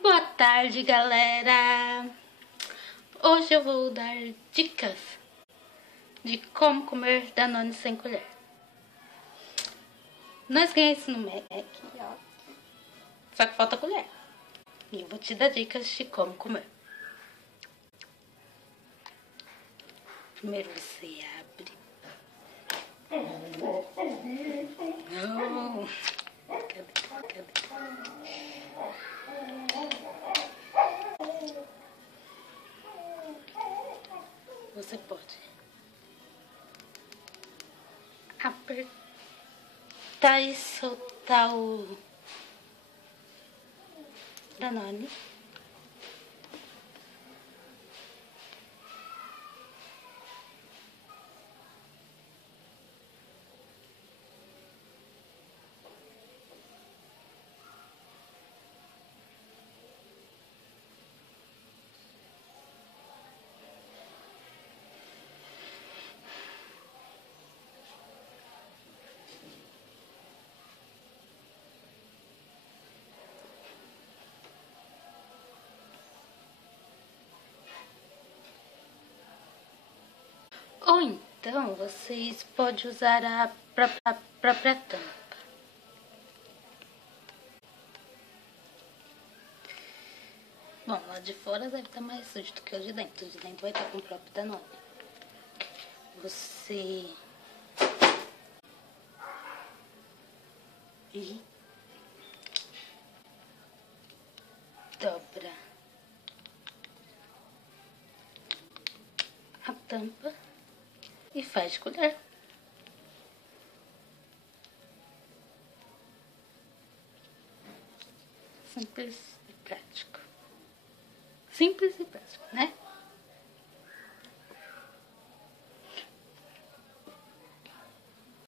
Boa tarde, galera! Hoje eu vou dar dicas de como comer Danone sem colher. Nós ganhamos isso no Mac, ó. Só que falta colher. E eu vou te dar dicas de como comer. Primeiro você abre. Não! Cadê? Você pode apertar e soltar o Danone. Ou então vocês podem usar a própria tampa. Bom, lá de fora deve estar mais sujo do que o de dentro. O de dentro vai estar com o próprio Danone. Você... E dobra a tampa e faz de colher. Simples e prático. Simples e prático, né?